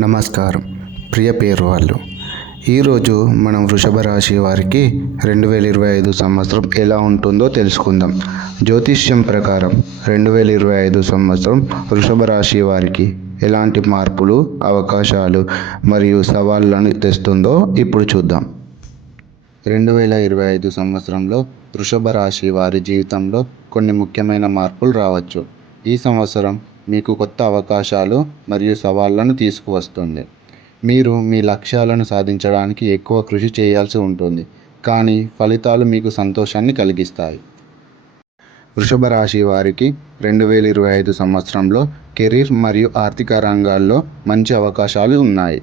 నమస్కారం. ప్రియ పేరు వాళ్ళు ఈరోజు మనం వృషభ రాశి వారికి రెండు వేల ఇరవై ఐదు సంవత్సరం ఎలా ఉంటుందో తెలుసుకుందాం. జ్యోతిష్యం ప్రకారం రెండు వేల ఇరవై ఐదు సంవత్సరం వృషభ రాశి వారికి ఎలాంటి మార్పులు అవకాశాలు మరియు సవాళ్ళను తెస్తుందో ఇప్పుడు చూద్దాం. రెండు వేల ఇరవై ఐదు సంవత్సరంలో వృషభ రాశి వారి జీవితంలో కొన్ని ముఖ్యమైన మార్పులు రావచ్చు. ఈ సంవత్సరం మీకు కొత్త అవకాశాలు మరియు సవాళ్ళను తీసుకువస్తుంది. మీరు మీ లక్ష్యాలను సాధించడానికి ఎక్కువ కృషి చేయాల్సి ఉంటుంది కానీ ఫలితాలు మీకు సంతోషాన్ని కలిగిస్తాయి. వృషభ రాశి వారికి రెండు వేల ఇరవై ఐదు సంవత్సరంలో కెరీర్ మరియు ఆర్థిక రంగాల్లో మంచి అవకాశాలు ఉన్నాయి.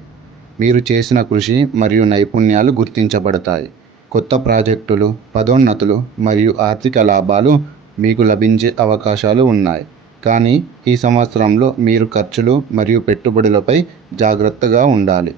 మీరు చేసిన కృషి మరియు నైపుణ్యాలు గుర్తించబడతాయి. కొత్త ప్రాజెక్టులు పదోన్నతులు మరియు ఆర్థిక లాభాలు మీకు లభించే అవకాశాలు ఉన్నాయి. కానీ ఈ సంవత్సరంలో మీరు ఖర్చులు మరియు పెట్టుబడులపై జాగ్రత్తగా ఉండాలి.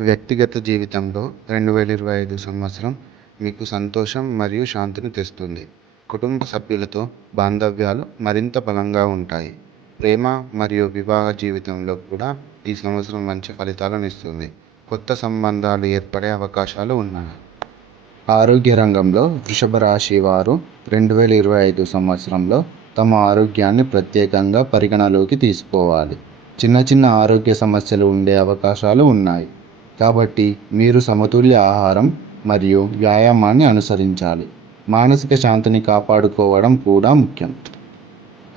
వ్యక్తిగత జీవితంలో రెండు వేల ఇరవై ఐదు సంవత్సరం మీకు సంతోషం మరియు శాంతిని తెస్తుంది. కుటుంబ సభ్యులతో బాంధవ్యాలు మరింత బలంగా ఉంటాయి. ప్రేమ మరియు వివాహ జీవితంలో కూడా ఈ సంవత్సరం మంచి ఫలితాలను ఇస్తుంది. కొత్త సంబంధాలు ఏర్పడే అవకాశాలు ఉన్నాయి. ఆరోగ్య రంగంలో వృషభ రాశి వారు రెండు వేల ఇరవై ఐదు సంవత్సరంలో తమ ఆరోగ్యాన్ని ప్రత్యేకంగా పరిగణలోకి తీసుకోవాలి. చిన్న చిన్న ఆరోగ్య సమస్యలు ఉండే అవకాశాలు ఉన్నాయి. కాబట్టి మీరు సమతుల్య ఆహారం మరియు వ్యాయామాన్ని అనుసరించాలి. మానసిక శాంతిని కాపాడుకోవడం కూడా ముఖ్యం.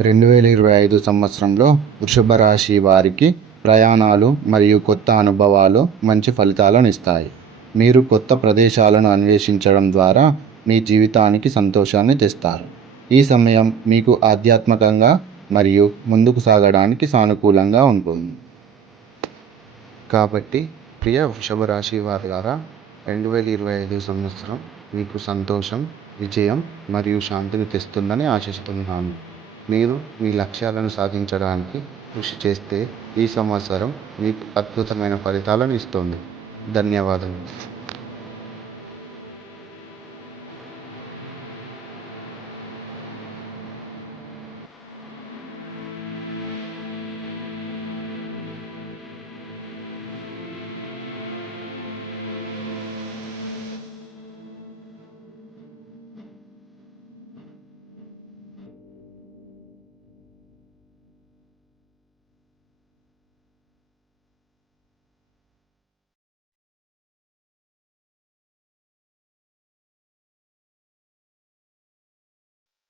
రెండు వేల ఇరవై ఐదు సంవత్సరంలో వృషభ రాశి వారికి ప్రయాణాలు మరియు కొత్త అనుభవాలు మంచి ఫలితాలను ఇస్తాయి. మీరు కొత్త ప్రదేశాలను అన్వేషించడం ద్వారా మీ జీవితానికి సంతోషాన్ని తెస్తారు. ఈ సమయం మీకు ఆధ్యాత్మికంగా మరియు ముందుకు సాగడానికి సానుకూలంగా ఉంటుంది. కాబట్టి ప్రియ వృషభ రాశి వారి ద్వారా రెండు వేల ఇరవై ఐదు సంవత్సరం మీకు సంతోషం విజయం మరియు శాంతిని తెస్తుందని ఆశిస్తున్నాను. మీరు మీ లక్ష్యాలను సాధించడానికి కృషి చేస్తే ఈ సంవత్సరం మీకు అద్భుతమైన ఫలితాలను ఇస్తుంది. ధన్యవాదములు.